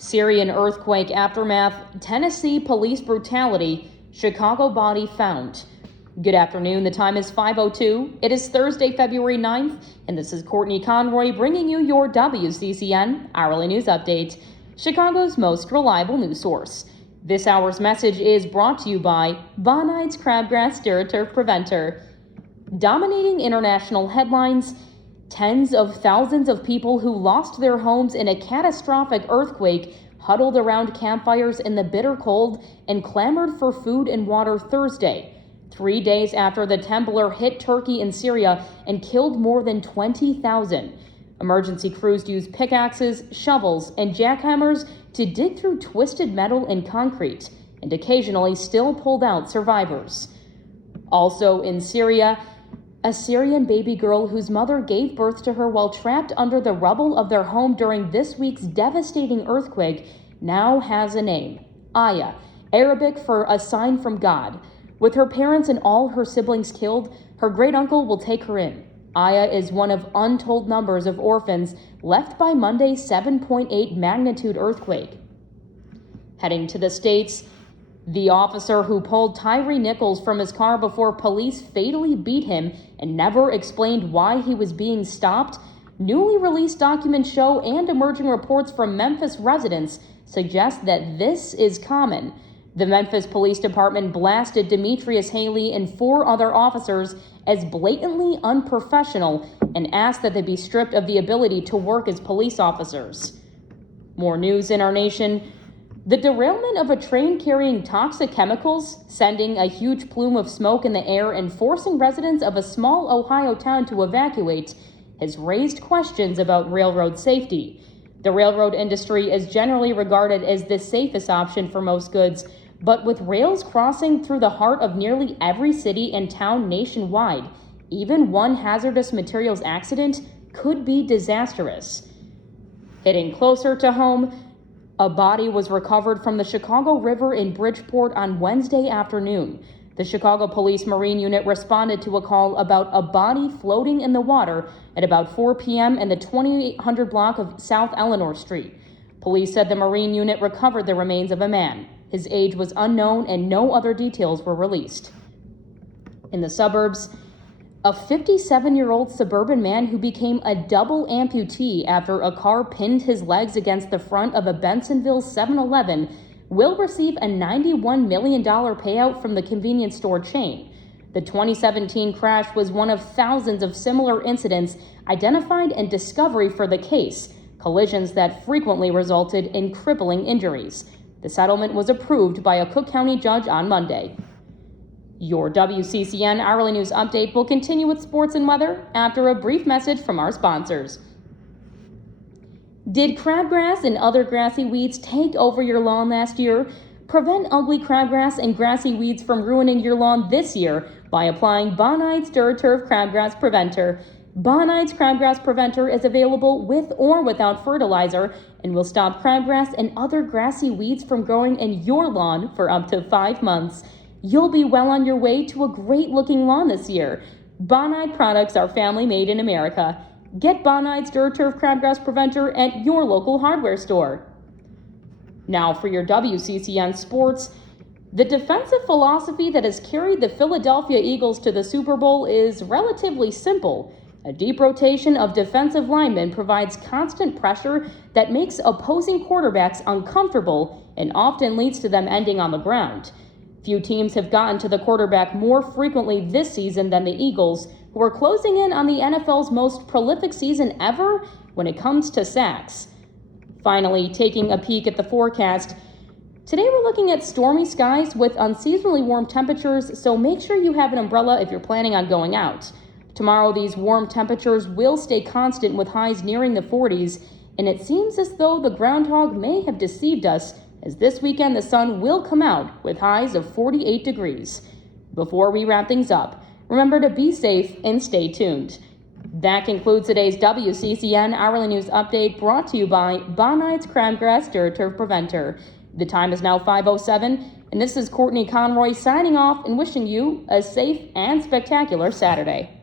Syrian earthquake aftermath, Tennessee police brutality, Chicago body found. Good afternoon, the time is 5:02. It is Thursday, February 9th, and this is Courtney Conroy bringing you your WCCN hourly news update, Chicago's most reliable news source. This hour's message is brought to you by Bonnides Crabgrass DuraTurf Preventer. Dominating international headlines, tens of thousands of people who lost their homes in a catastrophic earthquake huddled around campfires in the bitter cold and clamored for food and water Thursday, 3 days after the Temblor hit Turkey and Syria and killed more than 20,000. Emergency crews used pickaxes, shovels, and jackhammers to dig through twisted metal and concrete, and occasionally still pulled out survivors. Also in Syria, a Syrian baby girl whose mother gave birth to her while trapped under the rubble of their home during this week's devastating earthquake now has a name, Aya, Arabic for a sign from God. With her parents and all her siblings killed, her great-uncle will take her in. Aya is one of untold numbers of orphans left by Monday's 7.8 magnitude earthquake. Heading to the States, the officer who pulled Tyree Nichols from his car before police fatally beat him and never explained why he was being stopped, newly released documents show and emerging reports from Memphis residents suggest that this is common. The Memphis Police Department blasted Demetrius Haley and 4 other officers as blatantly unprofessional and asked that they be stripped of the ability to work as police officers. More news in our nation. The derailment of a train carrying toxic chemicals, sending a huge plume of smoke in the air and forcing residents of a small Ohio town to evacuate, has raised questions about railroad safety. The railroad industry is generally regarded as the safest option for most goods, but with rails crossing through the heart of nearly every city and town nationwide, even one hazardous materials accident could be disastrous. Hitting closer to home, a body was recovered from the Chicago River in Bridgeport on Wednesday afternoon. The Chicago Police Marine Unit responded to a call about a body floating in the water at about 4 p.m. in the 2800 block of South Eleanor Street. Police said the Marine Unit recovered the remains of a man. His age was unknown and no other details were released. In the suburbs, a 57-year-old suburban man who became a double amputee after a car pinned his legs against the front of a Bensonville 7-Eleven will receive a $91 million payout from the convenience store chain. The 2017 crash was one of thousands of similar incidents identified and discovery for the case, collisions that frequently resulted in crippling injuries. The settlement was approved by a Cook County judge on Monday. Your WCCN hourly news update will continue with sports and weather after a brief message from our sponsors. Did crabgrass and other grassy weeds take over your lawn last year? Prevent ugly crabgrass and grassy weeds from ruining your lawn this year by applying Bonnides DuraTurf Crabgrass Preventer. Bonnides Crabgrass Preventer is available with or without fertilizer and will stop crabgrass and other grassy weeds from growing in your lawn for up to 5 months. You'll be well on your way to a great-looking lawn this year. Bonide products are family-made in America. Get Bonnides DuraTurf Crabgrass Preventer at your local hardware store. Now for your WCCN sports. The defensive philosophy that has carried the Philadelphia Eagles to the Super Bowl is relatively simple. A deep rotation of defensive linemen provides constant pressure that makes opposing quarterbacks uncomfortable and often leads to them ending on the ground. Few teams have gotten to the quarterback more frequently this season than the Eagles, who are closing in on the NFL's most prolific season ever when it comes to sacks. Finally, taking a peek at the forecast, today we're looking at stormy skies with unseasonably warm temperatures, so make sure you have an umbrella if you're planning on going out. Tomorrow, these warm temperatures will stay constant with highs nearing the 40s, and it seems as though the groundhog may have deceived us, as this weekend the sun will come out with highs of 48 degrees. Before we wrap things up, remember to be safe and stay tuned. That concludes today's WCCN hourly news update brought to you by Bonnides Crabgrass DuraTurf Preventer. The time is now 5:07, and this is Courtney Conroy signing off and wishing you a safe and spectacular Saturday.